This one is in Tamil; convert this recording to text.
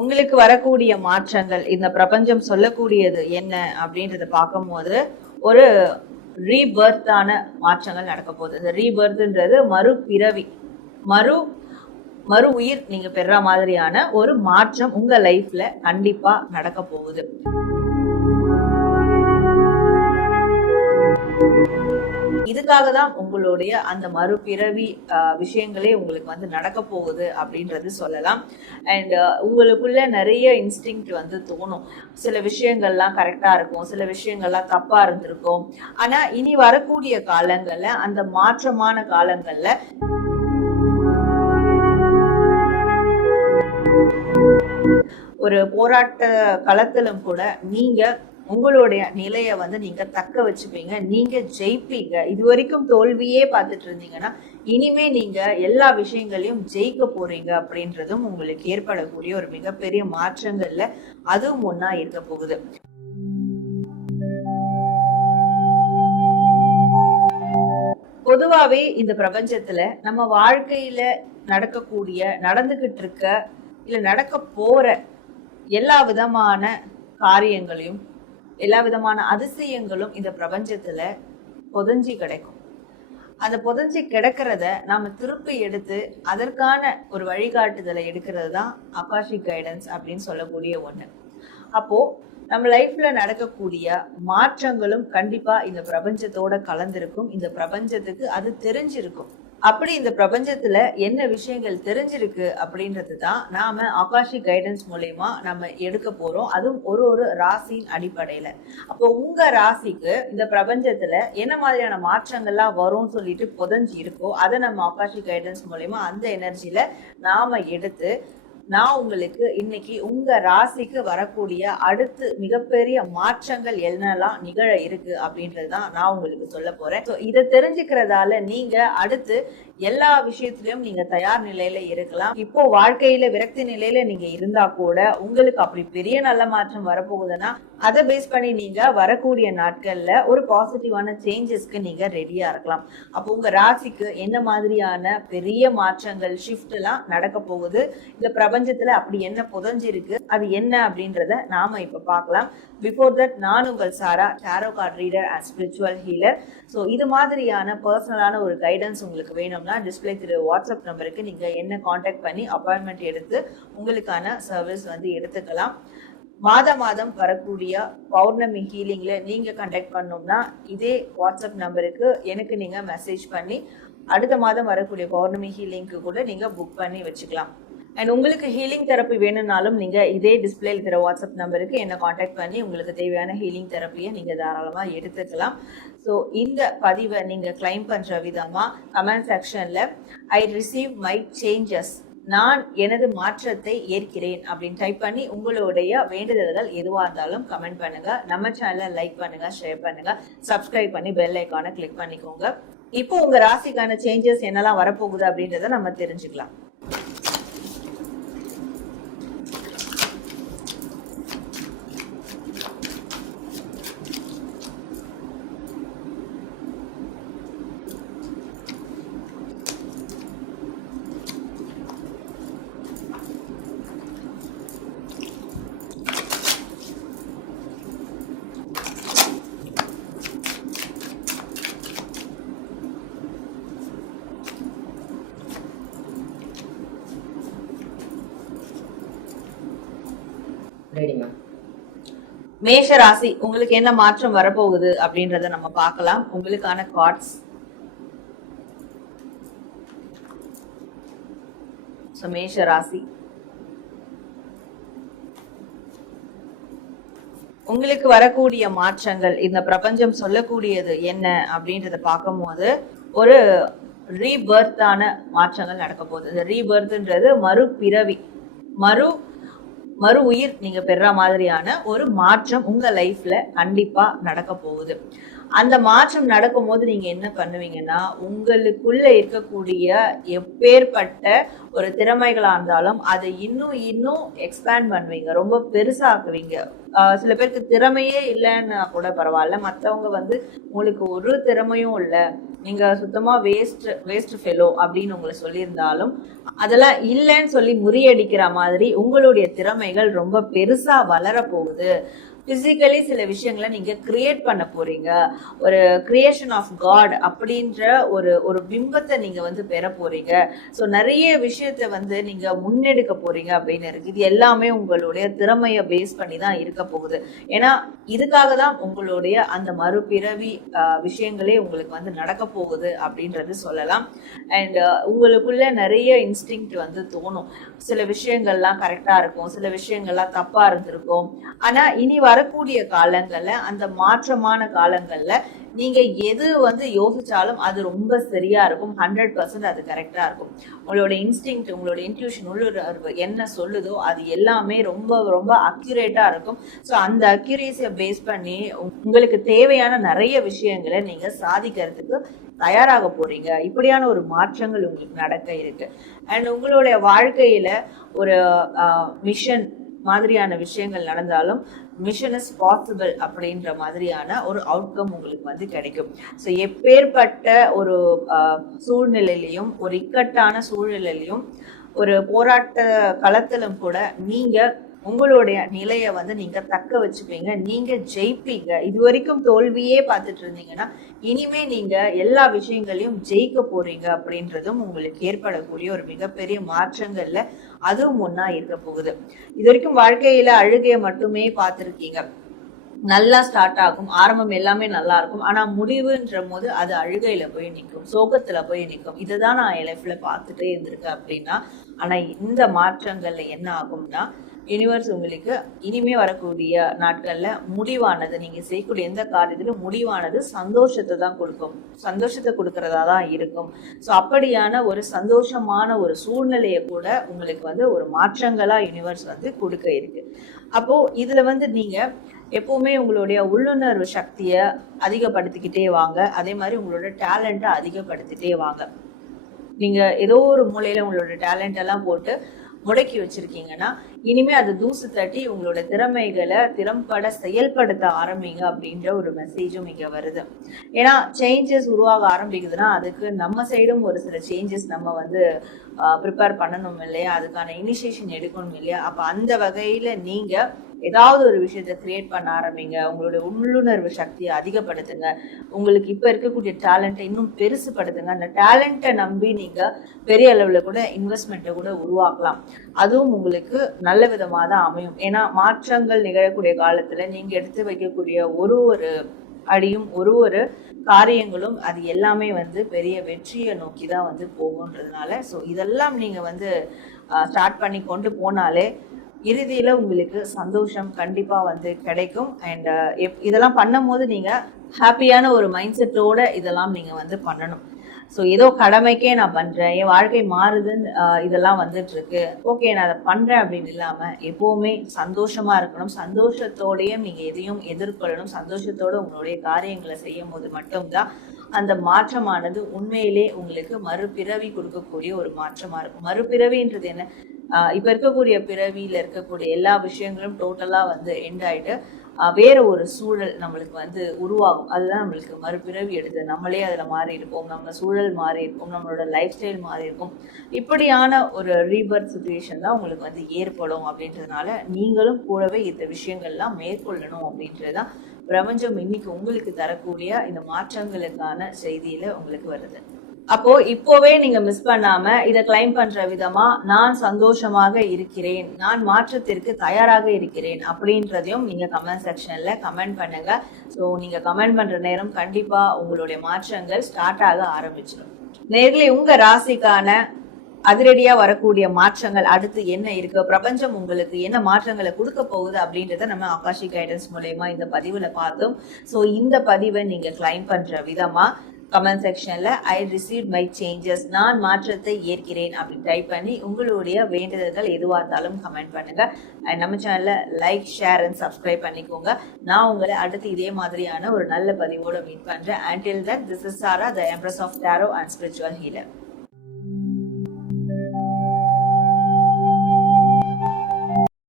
உங்களுக்கு வரக்கூடிய மாற்றங்கள் இந்த பிரபஞ்சம் சொல்லக்கூடியது என்ன அப்படின்றத பார்க்கும்போது ஒரு ரீபர்த்தான மாற்றங்கள் நடக்க போகுது. இந்த ரீபர்த்ன்றது மறுபிறவி, மறு உயிர் நீங்க பெற மாதிரியான ஒரு மாற்றம் உங்க லைஃப்ல கண்டிப்பா நடக்க போகுது. இதுக்காக தான் உங்களுடைய அந்த மறுபிறவி விஷயங்களே உங்களுக்கு வந்து நடக்க போகுது அப்படின்றது சொல்லலாம். அண்ட் உங்களுக்குள்ள நிறைய இன்ஸ்டிங்க்ட் வந்து தோணும். சில விஷயங்கள்லாம் கரெக்டா இருக்கும், சில விஷயங்கள்லாம் தப்பா இருந்திருக்கும். ஆனா இனி வரக்கூடிய காலங்கள்ல, அந்த மாற்றமான காலங்கள்ல ஒரு போராட்ட களத்திலும் கூட நீங்க உங்களுடைய நிலையை வந்து நீங்க தக்க வச்சுப்பீங்க, நீங்க ஜெயிப்பீங்க. இது வரைக்கும் தோல்வியே பார்த்துட்டு இருந்தீங்கன்னா இனிமே நீங்க எல்லா விஷயங்களையும் ஜெயிக்க போறீங்க அப்படின்றதும் உங்களுக்கு ஏற்படக்கூடிய ஒரு மிகப்பெரிய மாற்றங்கள்ல அதுவும் ஒண்ணா இருக்க போகுது. பொதுவாவே இந்த பிரபஞ்சத்துல நம்ம வாழ்க்கையில நடக்கக்கூடிய, நடந்துகிட்டு இருக்க, இல்ல நடக்க போற எல்லா விதமான காரியங்களையும், எல்லா விதமான அதிசயங்களும் இந்த பிரபஞ்சத்துல புதஞ்சி கிடைக்கும். அந்த புதஞ்சி கிடக்கிறத நாம திருப்பி எடுத்து அதற்கான ஒரு வழிகாட்டுதலை எடுக்கிறது தான் அகாஷிக் கைடன்ஸ் அப்படின்னு சொல்லக்கூடிய ஒண்ணு. அப்போ நம்ம லைஃப்ல நடக்கக்கூடிய மாற்றங்களும் கண்டிப்பா இந்த பிரபஞ்சத்தோட கலந்திருக்கும். இந்த பிரபஞ்சத்துக்கு அது தெரிஞ்சிருக்கும். அப்படி இந்த பிரபஞ்சத்துல என்ன விஷயங்கள் தெரிஞ்சிருக்கு அப்படின்றது தான் நாம ஆகாஷிக் கைடன்ஸ் மூலமா நம்ம எடுக்க போறோம். அதுவும் ஒரு ராசியின் அடிப்படையில. அப்போ உங்க ராசிக்கு இந்த பிரபஞ்சத்துல என்ன மாதிரியான மாற்றங்கள்லாம் வரும்னு சொல்லிட்டு புதஞ்சு இருக்கோ அதை நம்ம ஆகாஷிக் கைடன்ஸ் மூலமா அந்த எனர்ஜில நாம எடுத்து நான் உங்களுக்கு இன்னைக்கு உங்க ராசிக்கு வரக்கூடிய அடுத்து மிகப்பெரிய மாற்றங்கள் என்னெல்லாம் நிகழ இருக்கு அப்படின்றதுதான் நான் உங்களுக்கு சொல்ல போறேன். இதை தெரிஞ்சுக்கிறதால நீங்க அடுத்து எல்லா விஷயத்திலயும் நீங்க தயார் நிலையில இருக்கலாம். இப்போ வாழ்க்கையில விரக்தி நிலையில நீங்க இருந்தா கூட உங்களுக்கு அப்படி பெரிய நல்ல மாற்றம் வரப்போகுதுன்னா அதை பேஸ் பண்ணி நீங்க வரக்கூடிய நாட்கள்ல ஒரு பாசிட்டிவான சேஞ்சஸ்க்கு நீங்க ரெடியா இருக்கலாம். அப்போ உங்க ராசிக்கு என்ன மாதிரியான பெரிய மாற்றங்கள், ஷிஃப்ட் எல்லாம் நடக்க போகுது, இந்த பிரபஞ்சத்துல அப்படி என்ன புதஞ்சிருக்கு, அது என்ன அப்படின்றத நாம இப்ப பார்க்கலாம். பிஃபோர் தட், நான் உங்கள் Sara, tarot card reader and spiritual healer. So இது மாதிரியான பர்சனலான ஒரு கைடன்ஸ் உங்களுக்கு வேணும்னா டிஸ்பிளே திரு வாட்ஸ்அப் நம்பருக்கு நீங்க என்ன காண்டாக்ட் பண்ணி அப்பாயின்மெண்ட் எடுத்து உங்களுக்கான சர்வீஸ் வந்து எடுத்துக்கலாம். மாதம் வரக்கூடிய பௌர்ணமி ஹீலிங்ல நீங்க கண்டக்ட் பண்ணோம்னா இதே வாட்ஸ்அப் நம்பருக்கு எனக்கு நீங்க மெசேஜ் பண்ணி அடுத்த மாதம் வரக்கூடிய பௌர்ணமி ஹீலிங்க்கு கூட நீங்க புக் பண்ணி வச்சுக்கலாம். அண்ட் உங்களுக்கு ஹீலிங் தெரப்பி வேணும்னாலும் நீங்க இதே டிஸ்பிளே இருக்கிற வாட்ஸ்அப் நம்பருக்கு என்ன காண்டாக்ட் பண்ணி உங்களுக்கு தேவையான ஹீலிங் தெரப்பியை நீங்க தாராளமா எடுத்துக்கலாம். ஸோ இந்த பதிவை நீங்க கிளைம் பண்ற விதமா கமெண்ட் செக்ஷன்ல ஐ ரிசீவ் மை சேஞ்சஸ், நான் எனது மாற்றத்தை ஏற்கிறேன் அப்படின்னு டைப் பண்ணி உங்களுடைய வேண்டுதல்கள் எதுவாக இருந்தாலும் கமெண்ட் பண்ணுங்க. நம்ம சேனலை லைக் பண்ணுங்க, ஷேர் பண்ணுங்க, சப்ஸ்கிரைப் பண்ணி பெல் ஐக்கானை கிளிக் பண்ணிக்கோங்க. இப்போ உங்க ராசிக்கான சேஞ்சஸ் என்னெல்லாம் வரப்போகுது அப்படின்றத நம்ம தெரிஞ்சுக்கலாம். மேஷ ராசி, உங்களுக்கு என்ன மாற்றம் வரப்போகுது அப்படின்றத நம்ம பார்க்கலாம். உங்களுக்கான கார்ட்ஸ். மேஷ ராசி, உங்களுக்கு வரக்கூடிய மாற்றங்கள் இந்த பிரபஞ்சம் சொல்லக்கூடியது என்ன அப்படின்றத பார்க்கும்போது ஒரு ரீபர்த்தான மாற்றங்கள் நடக்க போகுது. இந்த ரீபர்த்ன்றது மறுபிறவி, மறு உயிர் நீங்க பெற மாதிரியான ஒரு மாற்றம் உங்க லைஃப்ல கண்டிப்பா நடக்க போகுது. அந்த மாற்றம் நடக்கும்போது நீங்க என்ன பண்ணுவீங்கன்னா, உங்களுக்குள்ள இருக்கக்கூடிய எப்பேற்பட்ட ஒரு திறமைகளா இருந்தாலும் அதை இன்னும் இன்னும் எக்ஸ்பேண்ட் பண்ணுவீங்க, ரொம்ப பெருசாக்குவீங்க. சில பேருக்கு திறமையே இல்லைன்னா கூட பரவாயில்ல, மற்றவங்க வந்து உங்களுக்கு ஒரு திறமையும் இல்லை, நீங்க சுத்தமா வேஸ்ட் ஃபெலோ அப்படின்னு உங்களை சொல்லியிருந்தாலும் அதெல்லாம் இல்லைன்னு சொல்லி முறியடிக்கிற மாதிரி உங்களுடைய திறமைகள் ரொம்ப பெருசா வளர போகுது. பிசிக்கலி சில விஷயங்களை நீங்க கிரியேட் பண்ண போறீங்க. ஒரு கிரியேஷன் ஆஃப் காட் அப்படின்ற ஒரு பிம்பத்தை நீங்க வந்து பெற போறீங்க. ஸோ நிறைய விஷயத்த வந்து நீங்க முன்னெடுக்க போறீங்க அப்படின்னு இருக்கு. இது எல்லாமே உங்களுடைய திறமையை பேஸ் பண்ணி தான் இருக்க போகுது. ஏன்னா இதுக்காக தான் உங்களுடைய அந்த மறுபிறவி விஷயங்களே உங்களுக்கு வந்து நடக்க போகுது அப்படின்றது சொல்லலாம். அண்ட் உங்களுக்குள்ள நிறைய இன்ஸ்டிங்க்ட் வந்து தோணும். சில விஷயங்கள்லாம் கரெக்டா இருக்கும், சில விஷயங்கள்லாம் தப்பா இருந்திருக்கும். ஆனா இனி வரக்கூடிய காலங்கள்ல, அந்த மாற்றமான காலங்கள்ல நீங்க எது வந்து யோசிச்சாலும் அது ரொம்ப சரியா இருக்கும். 100% அது கரெக்டா இருக்கும். உங்களோட இன்ஸ்டிங்க்ட், உங்களோட இன்ட்யூஷன், உள்ளுணர்வு என்ன சொல்லுதோ அது எல்லாமே ரொம்ப ரொம்ப அக்யூரேட்டா இருக்கும். ஸோ அந்த அக்யூரேசியை பேஸ் பண்ணி உங்களுக்கு தேவையான நிறைய விஷயங்களை நீங்க சாதிக்கிறதுக்கு தயாராக போறீங்க. இப்படியான ஒரு மாற்றங்கள் உங்களுக்கு நடக்க இருக்கு. அண்ட் உங்களுடைய வாழ்க்கையில ஒரு மிஷன் மாதிரியான விஷயங்கள் நடந்தாலும் மிஷன் இஸ் பாசிபிள் அப்படின்ற மாதிரியான ஒரு அவுட்கம் உங்களுக்கு வந்து கிடைக்கும். ஸோ எப்பேற்பட்ட ஒரு சூழ்நிலையிலையும், ஒரு இக்கட்டான சூழ்நிலையிலையும், ஒரு போராட்ட களத்திலும் கூட நீங்க உங்களுடைய நிலையை வந்து நீங்க தக்க வச்சுப்பீங்க, நீங்க ஜெயிப்பீங்க. இது வரைக்கும் தோல்வியே பார்த்துட்டு இருந்தீங்கன்னா இனிமே நீங்க எல்லா விஷயங்களையும் ஜெயிக்க போறீங்க அப்படின்றதும் உங்களுக்கு ஏற்படக்கூடிய ஒரு மிகப்பெரிய மாற்றங்கள்ல அதுவும் ஒன்னா இருக்க போகுது. இது வரைக்கும் வாழ்க்கையில அழுகையை மட்டுமே பார்த்துருக்கீங்க. நல்லா ஸ்டார்ட் ஆகும், ஆரம்பம் எல்லாமே நல்லா இருக்கும், ஆனா முடிவுன்ற போது அது அழுகையில போய் நிற்கும், சோகத்துல போய் நிற்கும். இதுதான் நான் என் லைஃப்ல பார்த்துட்டே இருந்திருக்கேன் அப்படின்னா. ஆனா இந்த மாற்றங்கள்ல என்ன ஆகும்னா, யூனிவர்ஸ் உங்களுக்கு இனிமே வரக்கூடிய நாட்கள்ல முடிவானது, நீங்க செய்யக்கூடிய எந்த காரியத்திலும் முடிவானது சந்தோஷத்தை தான் கொடுக்கும், சந்தோஷத்தை கொடுக்கறதா தான் இருக்கும். ஸோ அப்படியான ஒரு சந்தோஷமான ஒரு சூழ்நிலையை கூட உங்களுக்கு வந்து ஒரு மாற்றங்களா யூனிவர்ஸ் வந்து கொடுக்க இருக்கு. அப்போ இதுல வந்து நீங்க எப்பவுமே உங்களுடைய உள்ளுணர்வு சக்தியை அதிகப்படுத்திக்கிட்டே வாங்க. அதே மாதிரி உங்களோட டேலண்ட்டை அதிகப்படுத்திட்டே வாங்க. நீங்க ஏதோ ஒரு மூலையில உங்களோட டேலண்ட் எல்லாம் போட்டு முடக்கி வச்சிருக்கீங்கன்னா இனிமே அது தூசு தட்டி உங்களோட திறமைகளை திறம்பட செயல்படுத்த ஆரம்பிங்க அப்படின்ற ஒரு மெசேஜும் இங்க வருது. ஏன்னா சேஞ்சஸ் உருவாக ஆரம்பிக்குதுன்னா அதுக்கு நம்ம சைடும் ஒரு சில சேஞ்சஸ் நம்ம வந்து ப்ரிப்பேர் பண்ணணும் இல்லையா, அதுக்கான இனிஷியேஷன் எடுக்கணும் இல்லையா. அப்ப அந்த வகையில நீங்க ஏதாவது ஒரு விஷயத்த கிரியேட் பண்ண ஆரம்பிங்க. உங்களுடைய உள்ளுணர்வு சக்தியை அதிகப்படுத்துங்க. உங்களுக்கு இப்ப இருக்கக்கூடிய டேலண்ட்டை இன்னும் பெருசுப்படுத்துங்க. அந்த டேலண்ட்டை நம்பி நீங்க பெரிய அளவுல கூட இன்வெஸ்ட்மெண்ட்டை கூட உருவாக்கலாம். அதுவும் உங்களுக்கு நல்ல விதமா தான் அமையும். ஏன்னா மாற்றங்கள் நிகழக்கூடிய காலத்துல நீங்க எடுத்து வைக்கக்கூடிய ஒரு அடியும் ஒரு காரியங்களும் அது எல்லாமே வந்து பெரிய வெற்றியை நோக்கி தான் வந்து போகுன்றதுனால ஸோ இதெல்லாம் நீங்க வந்து ஸ்டார்ட் பண்ணி கொண்டு போனாலே இறுதியில உங்களுக்கு சந்தோஷம் கண்டிப்பா வந்து கிடைக்கும். அண்ட் இதெல்லாம் பண்ணும் போது நீங்க ஹாப்பியான ஒரு மைண்ட் செட்டோட இதெல்லாம் நீங்க வந்து பண்ணணும். ஸோ ஏதோ கடமைக்கே நான் பண்றேன், என் வாழ்க்கை மாறுதுன்னு இதெல்லாம் வந்துட்டு இருக்கு, ஓகே நான் அதை பண்றேன் அப்படின்னு இல்லாம எப்பவுமே சந்தோஷமா இருக்கணும். சந்தோஷத்தோடையும் நீங்க எதையும் எதிர்கொள்ளணும். சந்தோஷத்தோட உங்களுடைய காரியங்களை செய்யும் போது மட்டும்தான் அந்த மாற்றமானது உண்மையிலே உங்களுக்கு மறுபிறவி கொடுக்கக்கூடிய ஒரு மாற்றமா இருக்கும். மறுபிறவின்றது என்ன, இப்ப இருக்கக்கூடிய பிறவியில இருக்கக்கூடிய எல்லா விஷயங்களும் டோட்டலா வந்து எண்ட் ஆயிட்டு வேற ஒரு சூழல் நம்மளுக்கு வந்து உருவாகும். அதுதான் நம்மளுக்கு மறுபிறவி எடுத்து நம்மளே அதுல மாறி இருப்போம், நம்ம சூழல் மாறி இருக்கும், நம்மளோட லைஃப் ஸ்டைல் மாறி இருக்கும். இப்படியான ஒரு ரீபர்த் சுச்சுவேஷன் தான் உங்களுக்கு வந்து ஏற்படும். அப்படின்றதுனால நீங்களும் கூடவே இந்த விஷயங்கள்லாம் மேற்கொள்ளணும் அப்படின்றதுதான் பிரபஞ்சம் இன்னைக்கு உங்களுக்கு தரக்கூடிய இந்த மாற்றங்களுக்கான செய்தியில உங்களுக்கு வருது. அப்போ இப்போவே நீங்க மிஸ் பண்ணாம இதை கிளைம் பண்ற விதமா நான் சந்தோஷமாக இருக்கிறேன், நான் மாற்றத்திற்கு தயாராக இருக்கிறேன் அப்படின்றதையும் நீங்க கமெண்ட் செக்ஷன்ல கமெண்ட் பண்ணுங்க. ஸோ நீங்க கமெண்ட் பண்ற நேரம் கண்டிப்பா உங்களுடைய மாற்றங்கள் ஸ்டார்ட் ஆக ஆரம்பிச்சிடும். நேர்ல உங்க ராசிக்கான அதிரடியா வரக்கூடிய மாற்றங்கள் அடுத்து என்ன இருக்கு, பிரபஞ்சம் உங்களுக்கு என்ன மாற்றங்களை கொடுக்க போகுது அப்படின்றத நம்ம ஆகாஷிக் கைடன்ஸ் மூலமா இந்த பதிவுல பார்த்தோம். ஸோ இந்த பதிவை நீங்க கிளைம் பண்ற விதமா கமெண்ட் செக்ஷன்ல ஐ ரிசீவ் மை சேஞ்சஸ், நான் மாற்றத்தை ஏற்கிறேன் அப்படின்னு டைப் பண்ணி உங்களுடைய வேண்டுதல்கள் எதுவாக இருந்தாலும் கமெண்ட் பண்ணுங்க. அண்ட் நம்ம சேனல்ல லைக், ஷேர் அண்ட் சப்ஸ்கிரைப் பண்ணிக்கோங்க. நான் உங்களை அடுத்து இதே மாதிரியான ஒரு நல்ல பதிவோட மீட் பண்றேன். Until then, this is Sara, the Empress of Tarot and Spiritual Healer.